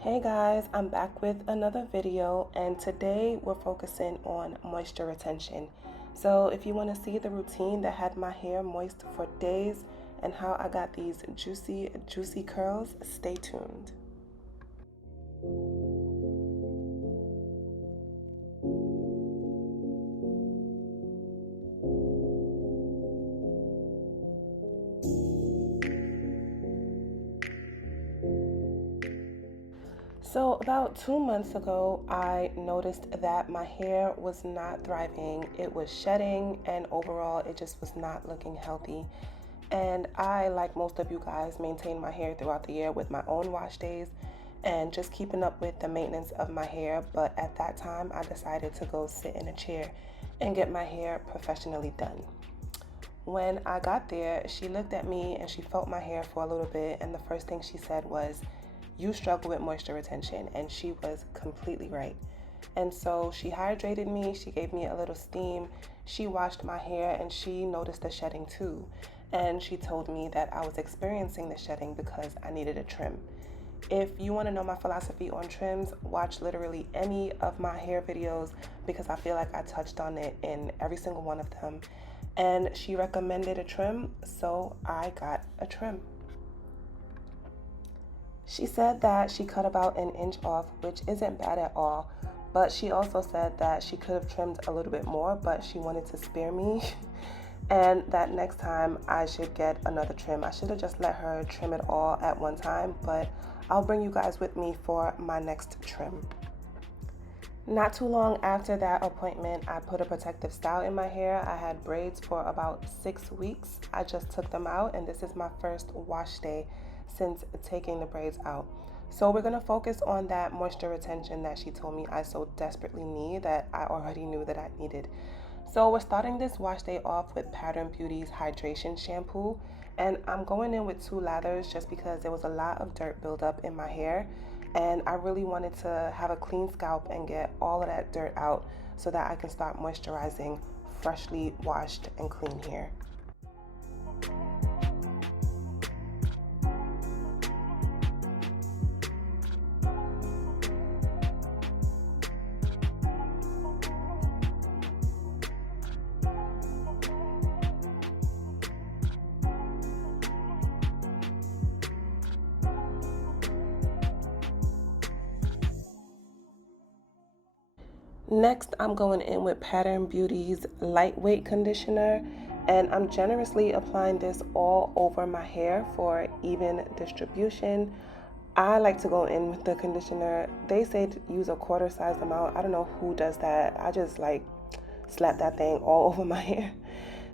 Hey guys, I'm back with another video, and today we're focusing on moisture retention. So if you want to see the routine that had my hair moist for days and how I got these juicy curls, stay tuned. So about 2 months ago, I noticed that my hair was not thriving. It was shedding, and overall it just was not looking healthy. And I, like most of you guys, maintain my hair throughout the year with my own wash days and just keeping up with the maintenance of my hair. But at that time, I decided to go sit in a chair and get my hair professionally done. When I got there, she looked at me and she felt my hair for a little bit, and the first thing she said was, "You struggle with moisture retention," and she was completely right. And so she hydrated me, she gave me a little steam, she washed my hair, and she noticed the shedding too. And she told me that I was experiencing the shedding because I needed a trim. If you want to know my philosophy on trims, watch literally any of my hair videos because I feel like I touched on it in every single one of them. And she recommended a trim, so I got a trim. She said that she cut about 1 inch off, which isn't bad at all, but she also said that she could have trimmed a little bit more, but she wanted to spare me and that next time I should get another trim. I should have just let her trim it all at one time, but I'll bring you guys with me for my next trim. Not too long after that appointment, I put a protective style in my hair. I had braids for about 6 weeks. I just took them out, and this is my first wash day since taking the braids out. So we're gonna focus on that moisture retention that she told me I so desperately need, that I already knew that I needed. So we're starting this wash day off with Pattern Beauty's hydration shampoo, and I'm going in with 2 lathers just because there was a lot of dirt buildup in my hair, and I really wanted to have a clean scalp and get all of that dirt out so that I can start moisturizing freshly washed and clean hair. Next, I'm going in with Pattern Beauty's lightweight conditioner, and I'm generously applying this all over my hair for even distribution. I like to go in with the conditioner. They say to use a quarter size amount. I don't know who does that. I just like slap that thing all over my hair.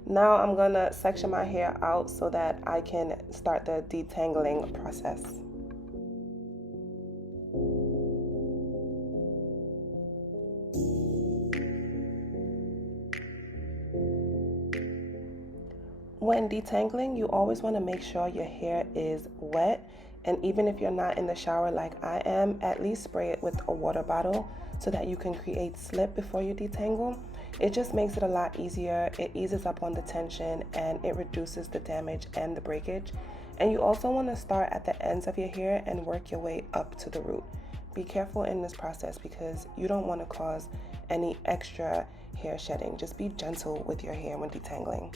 Now I'm gonna section my hair out so that I can start the detangling process. When detangling, you always want to make sure your hair is wet, and even if you're not in the shower like I am, at least spray it with a water bottle so that you can create slip before you detangle. It just makes it a lot easier, it eases up on the tension, and it reduces the damage and the breakage. And you also want to start at the ends of your hair and work your way up to the root. Be careful in this process because you don't want to cause any extra hair shedding. Just be gentle with your hair when detangling.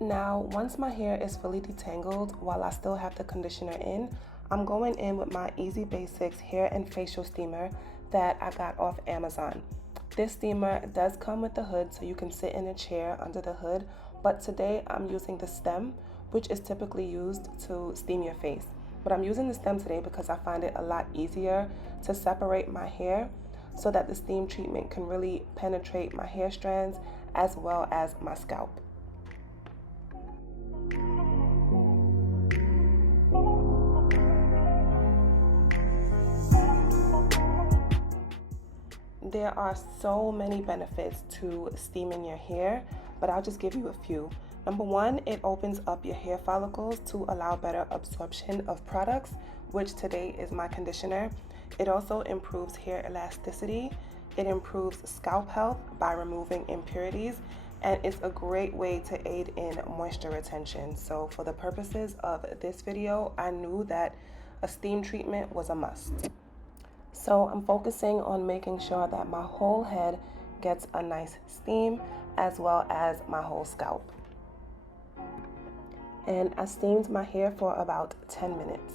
Now, once my hair is fully detangled, while I still have the conditioner in, I'm going in with my EZBASICS hair and facial steamer that I got off Amazon. This steamer does come with the hood, so you can sit in a chair under the hood, but today I'm using the stem, which is typically used to steam your face. But I'm using the stem today because I find it a lot easier to separate my hair so that the steam treatment can really penetrate my hair strands as well as my scalp. There are so many benefits to steaming your hair, but I'll just give you a few. Number one, it opens up your hair follicles to allow better absorption of products, which today is my conditioner. It also improves hair elasticity. It improves scalp health by removing impurities, and it's a great way to aid in moisture retention. So for the purposes of this video, I knew that a steam treatment was a must. So I'm focusing on making sure that my whole head gets a nice steam as well as my whole scalp. And I steamed my hair for about 10 minutes.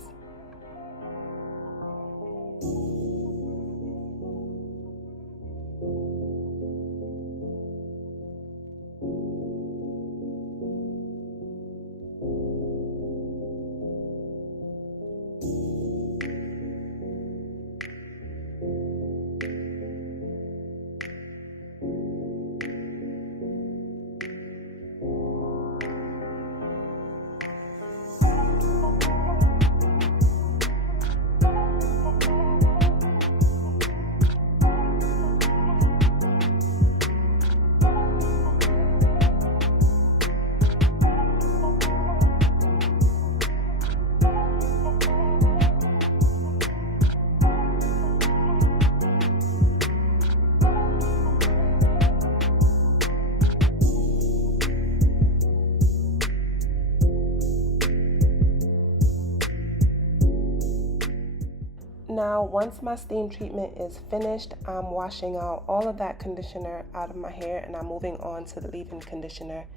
Now, once my steam treatment is finished, I'm washing out all of that conditioner out of my hair and I'm moving on to the leave-in conditioner.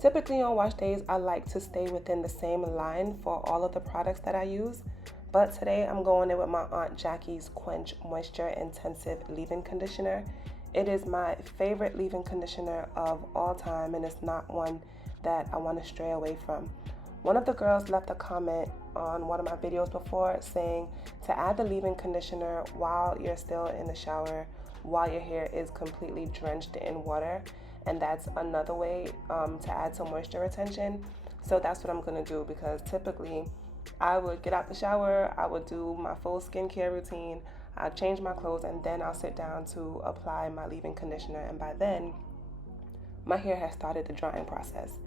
Typically on wash days, I like to stay within the same line for all of the products that I use, but today I'm going in with my Aunt Jackie's Quench Moisture Intensive Leave-In Conditioner. It is my favorite leave-in conditioner of all time, and it's not one that I want to stray away from. One of the girls left a comment on one of my videos before saying to add the leave-in conditioner while you're still in the shower, while your hair is completely drenched in water, and that's another way to add some moisture retention. So that's what I'm going to do, because typically I would get out the shower, I would do my full skincare routine, I'd change my clothes, and then I'll sit down to apply my leave-in conditioner, and by then my hair has started the drying process.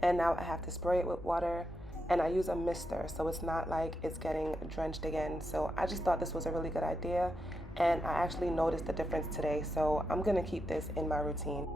And now I have to spray it with water, and I use a mister, so it's not like it's getting drenched again. So I just thought this was a really good idea, and I actually noticed the difference today, so I'm gonna keep this in my routine.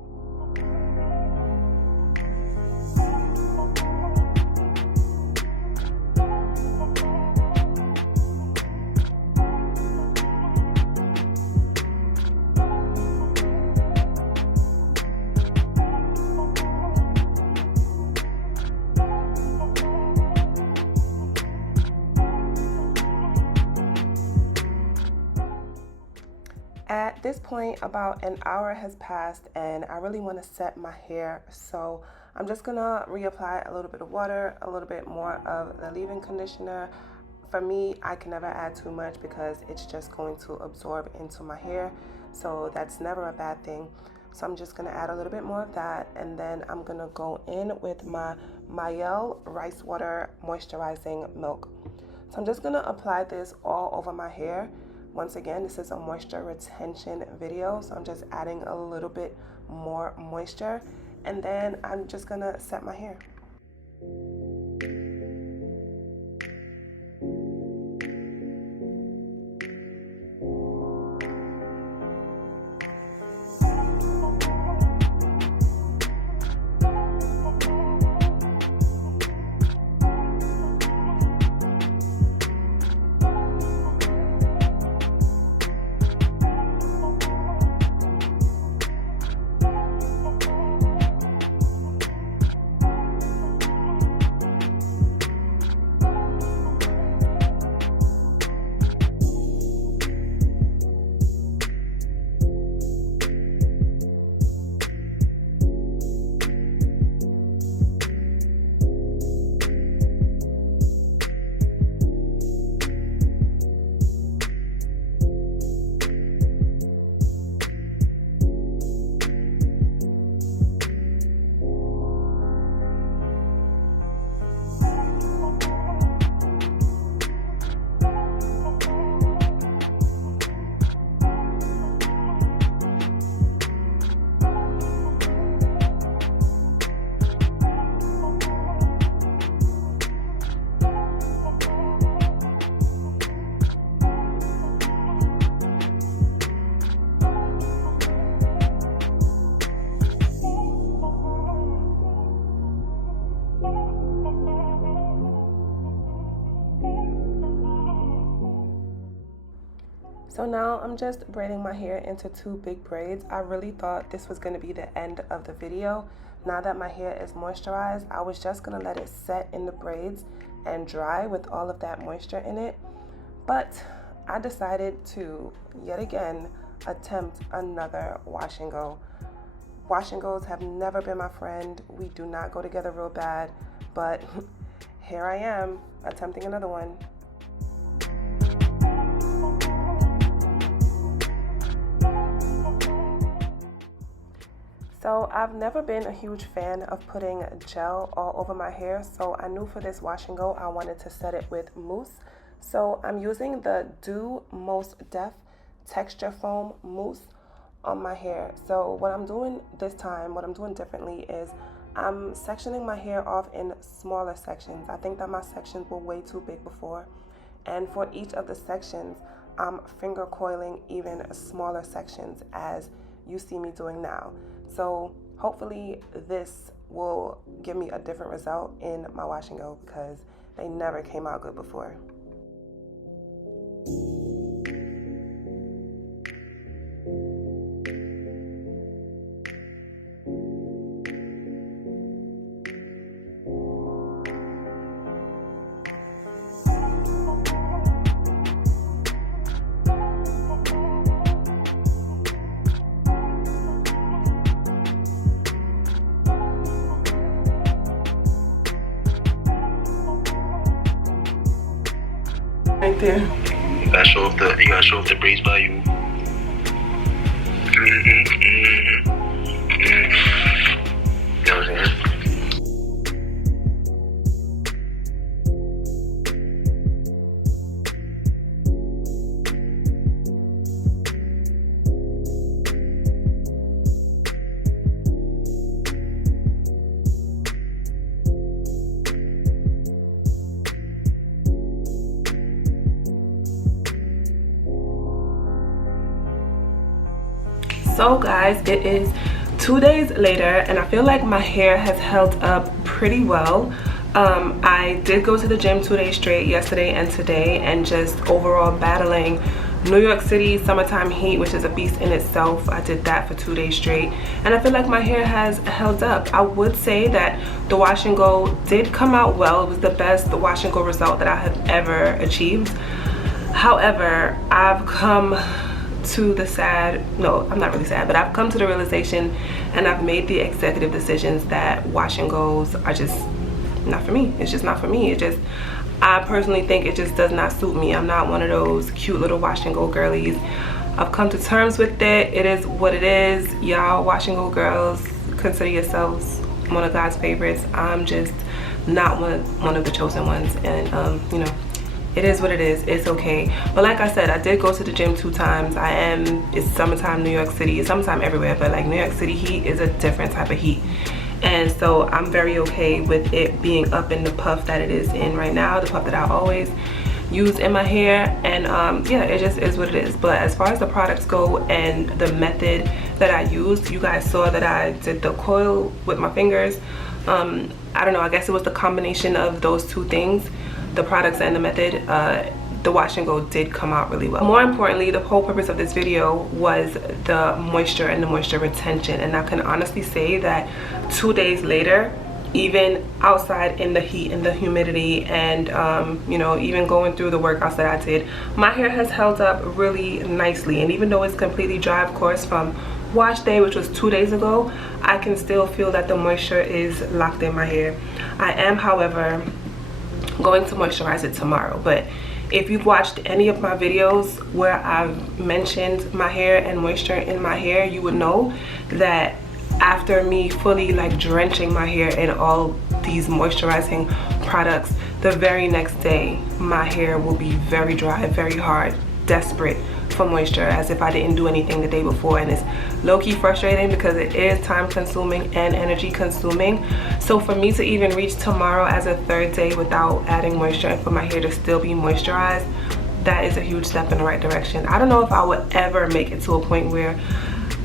At this point, about an hour has passed and I really want to set my hair, so I'm just gonna reapply a little bit of water, a little bit more of the leave-in conditioner. For me, I can never add too much because it's just going to absorb into my hair, so that's never a bad thing. So I'm just gonna add a little bit more of that, and then I'm gonna go in with my Mayel Rice Water Moisturizing Milk. So I'm just gonna apply this all over my hair. Once again, this is a moisture retention video, so I'm just adding a little bit more moisture, and then I'm just gonna set my hair. now I'm just braiding my hair into 2 big braids. I really thought this was going to be the end of the video. Now that my hair is moisturized, I was just going to let it set in the braids and dry with all of that moisture in it. But I decided to, yet again, attempt another wash and go. Wash and goes have never been my friend. We do not go together real bad, but here I am attempting another one. So I've never been a huge fan of putting gel all over my hair, so I knew for this wash and go I wanted to set it with mousse. So I'm using the Do Most Def Texture Foam Mousse on my hair. So what I'm doing this time, what I'm doing differently is I'm sectioning my hair off in smaller sections. I think that my sections were way too big before. And for each of the sections, I'm finger coiling even smaller sections as you see me doing now. So hopefully this will give me a different result in my wash and go because they never came out good before. Right there. You gotta show off the braids by you. You know what I'm saying? So guys, it is 2 days later and I feel like my hair has held up pretty well. I did go to the gym 2 days straight, yesterday and today, and just overall battling New York City summertime heat, which is a beast in itself. I did that for 2 days straight and I feel like my hair has held up. I would say that the wash and go did come out well. It was the best wash and go result that I have ever achieved. However, I've come to the I've come to the realization and I've made the executive decisions that wash and goes are just not for me. It's just not for me. I personally think it just does not suit me. I'm not one of those cute little wash and go girlies. I've come to terms with it. It is what it is. Y'all wash and go girls, consider yourselves one of God's favorites. I'm just not one of the chosen ones, and you know, it is what it is. It's okay. But like I said, I did go to the gym 2 times. It's summertime New York City. It's summertime everywhere, but like New York City heat is a different type of heat. And so I'm very okay with it being up in the puff that it is in right now, the puff that I always use in my hair. And yeah, it just is what it is. But as far as the products go and the method that I used, you guys saw that I did the coil with my fingers. I don't know, I guess it was the combination of those 2 things, the products and the method. The wash and go did come out really well. More importantly, the whole purpose of this video was the moisture and the moisture retention, and I can honestly say that 2 days later, even outside in the heat and the humidity and you know, even going through the workouts that I did, my hair has held up really nicely. And even though it's completely dry, of course, from wash day, which was 2 days ago, I can still feel that the moisture is locked in my hair. I am, however, going to moisturize it tomorrow. But if you've watched any of my videos where I've mentioned my hair and moisture in my hair, you would know that after me fully like drenching my hair in all these moisturizing products, the very next day my hair will be very dry, very hard, desperate for moisture, as if I didn't do anything the day before. And it's low-key frustrating because it is time consuming and energy consuming. So for me to even reach tomorrow as a 3rd day without adding moisture and for my hair to still be moisturized, that is a huge step in the right direction. I don't know if I would ever make it to a point where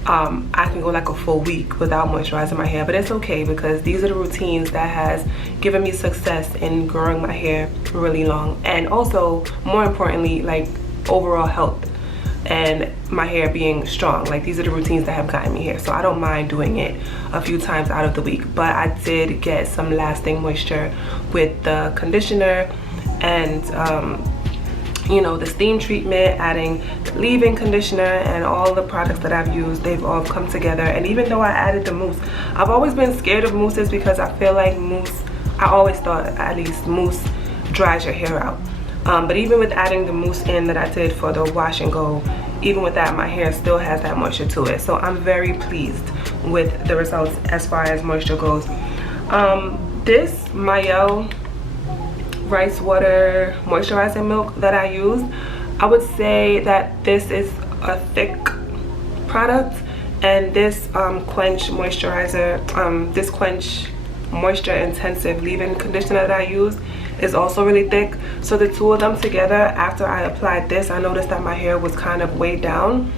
I can go like a full week without moisturizing my hair, but it's okay because these are the routines that has given me success in growing my hair really long, and also more importantly, like overall health and my hair being strong. Like, these are the routines that have gotten me here, so I don't mind doing it a few times out of the week. But I did get some lasting moisture with the conditioner and you know, the steam treatment, adding the leave-in conditioner, and all the products that I've used, they've all come together. And even though I added the mousse, I've always been scared of mousses because I feel like mousse, I always thought at least mousse dries your hair out. But even with adding the mousse in that I did for the wash and go, even with that, my hair still has that moisture to it. So I'm very pleased with the results as far as moisture goes. This Mayel rice water moisturizing milk that I use, I would say that this is a thick product, and this quench moisturizer, this quench moisture intensive leave-in conditioner that I use is also really thick. So the two of them together, after I applied this, I noticed that my hair was kind of weighed down.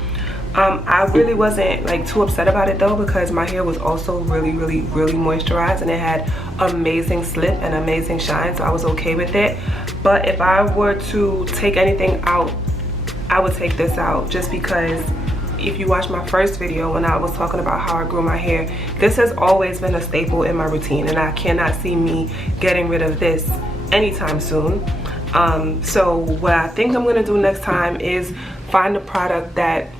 I really wasn't like too upset about it though, because my hair was also really moisturized, and it had amazing slip and amazing shine, so I was okay with it. But if I were to take anything out, I would take this out, just because if you watch my first video when I was talking about how I grew my hair, this has always been a staple in my routine, and I cannot see me getting rid of this anytime soon. So what I think I'm gonna do next time is find a product that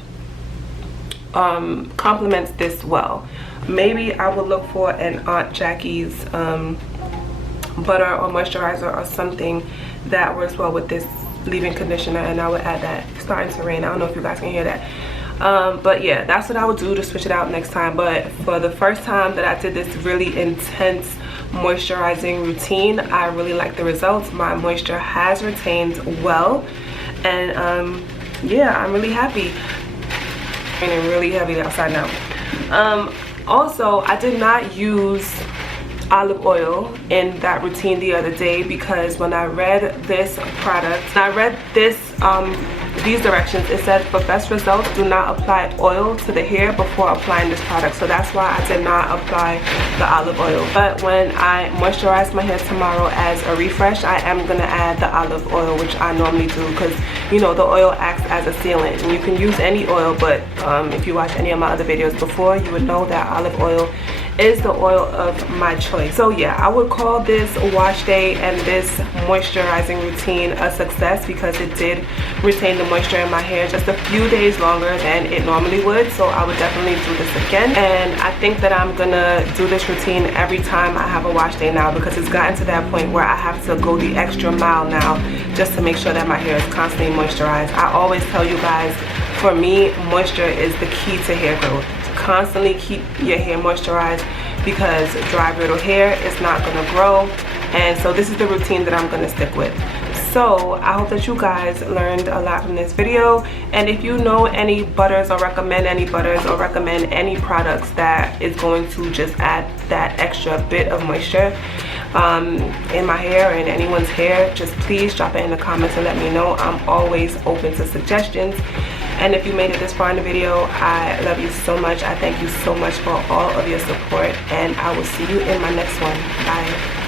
complements this well. Maybe I will look for an Aunt Jackie's butter or moisturizer or something that works well with this leave-in conditioner, and I would add that. It's starting to rain. I don't know if you guys can hear that. But yeah, that's what I would do to switch it out next time. But for the first time that I did this really intense moisturizing routine, I really like the results. My moisture has retained well, and yeah, I'm really happy. And really heavy outside now. Also, I did not use olive oil in that routine the other day, because when I read this product, I read this these directions, it said for best results, do not apply oil to the hair before applying this product. So that's why I did not apply the olive oil. But when I moisturize my hair tomorrow as a refresh, I am gonna add the olive oil, which I normally do, because you know the oil acts as a sealant, and you can use any oil, but if you watch any of my other videos before, you would know that olive oil is the oil of my choice. So yeah, I would call this wash day and this moisturizing routine a success, because it did retain the moisture in my hair just a few days longer than it normally would. So I would definitely do this again, and I think that I'm gonna do this routine every time I have a wash day now, because it's gotten to that point where I have to go the extra mile now just to make sure that my hair is constantly moisturized. I always tell you guys, for me, moisture is the key to hair growth. Constantly keep your hair moisturized, because dry brittle hair is not going to grow. And so this is the routine that I'm going to stick with. So I hope that you guys learned a lot from this video, and if you know any butters, or recommend any butters, or recommend any products that is going to just add that extra bit of moisture in my hair or in anyone's hair, just please drop it in the comments and let me know. I'm always open to suggestions. And if you made it this far in the video, I love you so much. I thank you so much for all of your support, and I will see you in my next one. Bye.